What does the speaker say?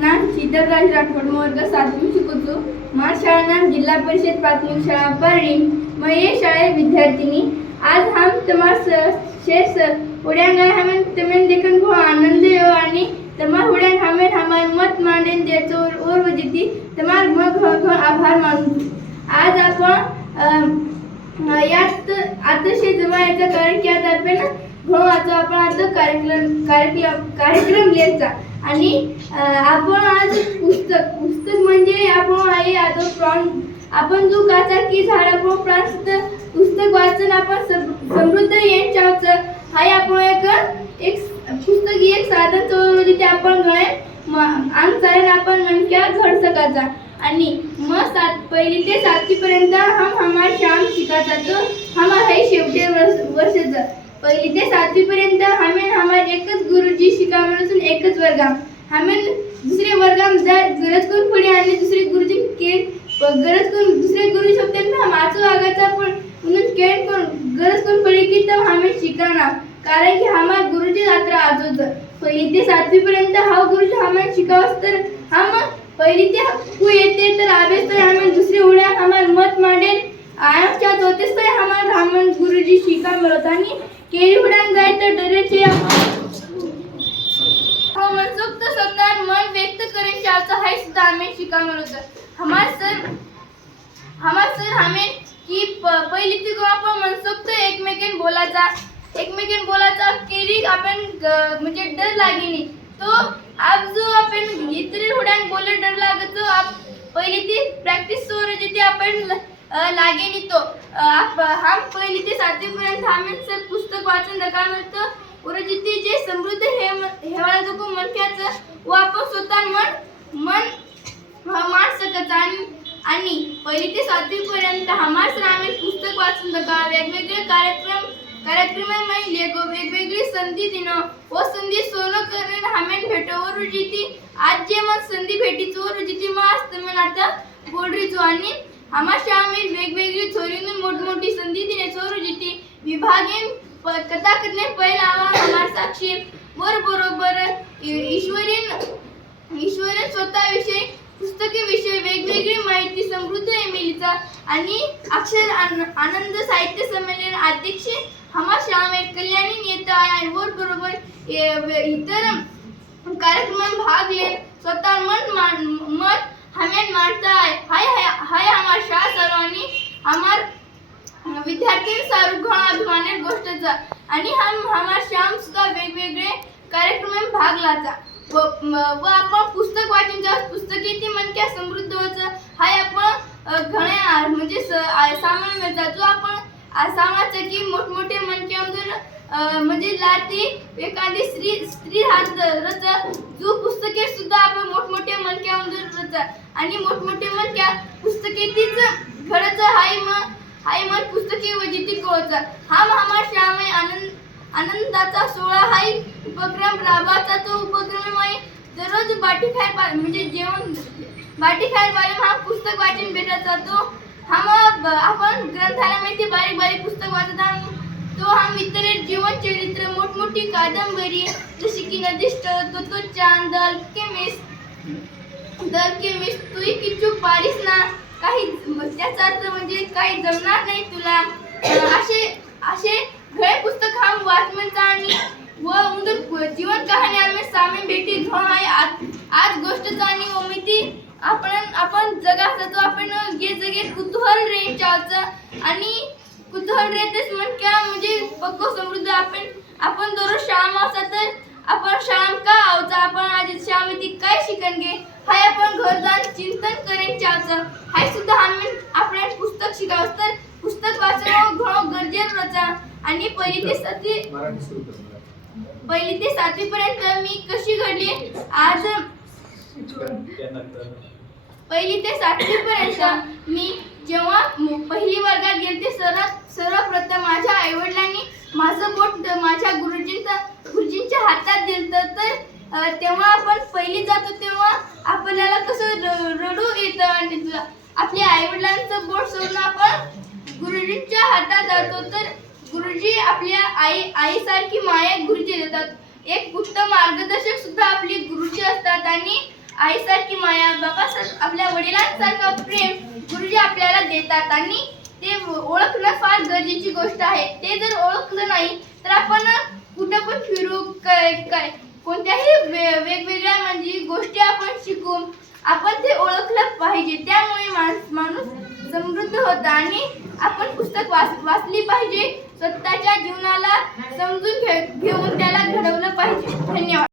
नाम शीतलराज राठोड वर्ग 7वी शिकवतो. माझं शाळा नाम जिल्हा परिषद प्राथमिक शाळा परळी. मैं ये शाळेत विद्यार्थिनी. आज हम तुम्हारे शेष उड़ान हमें तुम्हें देखन को आनंद हो आणि तमार उड़ान हमें हमार मत मांडन देतो और वजिती तमार मग आभार मानतो. आज आपण यात अतिशय जमायचा कारण की आता आपण आता कार्यक्रम लिहायचा आणि आपण आज पुस्तक म्हणजे आपण आहे आता आपण जो काचा की झाड आपण पुस्तक वाचन आपण समृद्ध यांच्या हाय आपण एक पुस्तक एक साधन चोरली ते आपण गळे अंग चालन आपण मनक्या घड सकाचा आणि मग पहिली ते 7वी पर्यंत हमार शाम शिकायचा तो हमार है शेवटे वर्षाचा. पहिली ते 7वी पर्यंत हमें हमारे एकच गुरुजी शिका म्हणून एकच वर्गाम हमें दुसरे वर्गाम जर गरज करून पुढे आणि दुसरे गुरुजी के गरज करून दुसरे गुरु शकते ना वाचू आगाचा पण म्हणून केण करून गरज करून पडली की तब हमें शिकाना कारण की हमार गुरुजी यात्रा आजोच. पहिली ते 7वी पर्यंत हा गुरुजी हमें शिकावस तर हम पहिली ते हक्कू येते तर अभ्यास तर हमें दुसरे उड्या हमार मत मांडेल आमच्या होतेच तर हमार ब्राह्मण गुरुजी शिका मिळत आणि केरी उडान जाय तर डरेचे मनसोक्त स्वतः मन व्यक्त करेन चाहता है सुद्धा हमें शिका मिळत. हमार सर हमें की पहिली ती को आपण मनसोक्त एकमेकांना बोलायचा केरी आपण म्हणजे डर लागेनी तो आप जो अपन इतर उडान बोले डर लागतो आप पहिली ती प्रॅक्टिस सोर जिथे आपण लागेनी तो हम पहिली ते 7वी पर्यंत हमें सर पुस्तक वाचन रका मिळतं और जिथे जे समृद्ध हेवाळा जो को मनक्याचं व आपण स्वतः मन मार सकत आणि पहिली ते 7वी पर्यंत हमार सर हमें पुस्तक वाचन रका वेगवेगळे कार्यक्रमांमध्ये लेगो वेगवेगळी संधी दिनो व संधी सोनं करून हमें भेटवर जिथे आज जे मग संधी भेटी चोर जिथे मग असतं मला आता बोर्डरीचो आणि हमार शाळेत वेगवेगळी चोरीने मोठमोठी संधी दिने चोर जिथे विभागीन कथा करणे पहिला हमार साक्षी बरोबर ईश्वरीन स्वतःविषयी पुस्तके विषय वेगवेगळी माहिती समृद्ध एमिलीचा आणि अक्षर आनंद साहित्य संमेलन अध्यक्ष हमार शाळेत कल्याणी नेता आहे बरोबर इतर कार्यक्रमात भाग ले स्वतः मत हमें मारता है हाय हमार शाळा सर्वांनी हमार विद्यार्थी सारू घणा अभिमानाची गोष्टचा आणि हमार शाम सुद्धा वेगवेगळे कार्यक्रमात भाग लाचा व आपण पुस्तक वाचनच्या पुस्तकी ती मनक्या समृद्ध होतं हाय आपण घणे म्हणजे सामान मिळतात जो आपण सामाचं की मोठमोठे मनक्यावर म्हणजे लाती एखादी स्त्री हात रच जो पुस्तके सुद्धा आपण मोठमोठे मनक्यावर रच आणि मोठमोठे मनक्या पुस्तके तीच घडच हाय मन पुस्तके वजिती कोळचा हमार शामे आनंदाचा सोहळा हाय उपक्रम राबाचा तो उपक्रम आहे दररोज बाटी खाय म्हणजे जेवण बाटी खाय हा पुस्तक वाचन भेटत जातो आपण ग्रंथालयामध्ये बारीक पुस्तक वाचत आहोत तो हम इतर जीवन चरित्र मोठमोठी कादंबरी जशी की नदिष्ट तो चांद दल केमिस तू किचू पाडीस ना काही त्याचा अर्थ म्हणजे काही जमणार नाही तुला असे घरे पुस्तक हम वाचमनचा आणि व उंदर जीवन कहाणी आम्ही सामील भेटी घेऊन आहे आज गोष्टचा आणि ओमिती आपण जगाचा आपण ये जगे कुतूहल रेंचाचं आणि कुतूहल रेतेच म्हणजे पक्को समृद्ध आपण दररोज शाम असता तर आपण शाम का आवचा आपण आज शाम ती काय शिकन घे हाय आपण घर जाऊन चिंतन करेन चावचं हाय सुद्धा आम्ही आपल्या पुस्तक शिकावं तर पुस्तक वाचणं घणं गरजेचं रचा आणि पहिली ते 7वी पर्यंत मी कशी घडली आज पहिली ते 7वी पर्यंत मी जेव्हा पहिली वर्गात गेले सर्वप्रथम माझ्या आईवडिलांनी माझं बोट माझ्या गुरुजींच्या हातात दिलं तर तेव्हा आपण पहिली जातो तेव्हा आपल्याला कसं रडू येतं आणि आपल्या आईवडिलांचं बोट सोडून आपण गुरुजींच्या हातात जातो तर गुरुजी आपल्या आईसारखी माया गुरुजी देतात. एक उत्तम मार्गदर्शक सुद्धा आपले गुरुजी असतात आणि आईसारखी माया, बाबासारखं आपल्या वडिलांसारखं प्रेम गुरुजी आपल्याला देतात आणि ते ओळखणं फार गरजेची गोष्ट आहे. ते जर ओळखलं नाही तर आपण कुठं पण फिरू कोणत्याही वेगवेगळ्या म्हणजे गोष्टी आपण शिकू, आपण ते ओळखलं पाहिजे. त्यामुळे माणूस समृद्ध होता आणि आपण पुस्तक वाचली पाहिजे. स्वतःच्या जीवनाला समजून घेऊन त्याला घडवलं पाहिजे. धन्यवाद.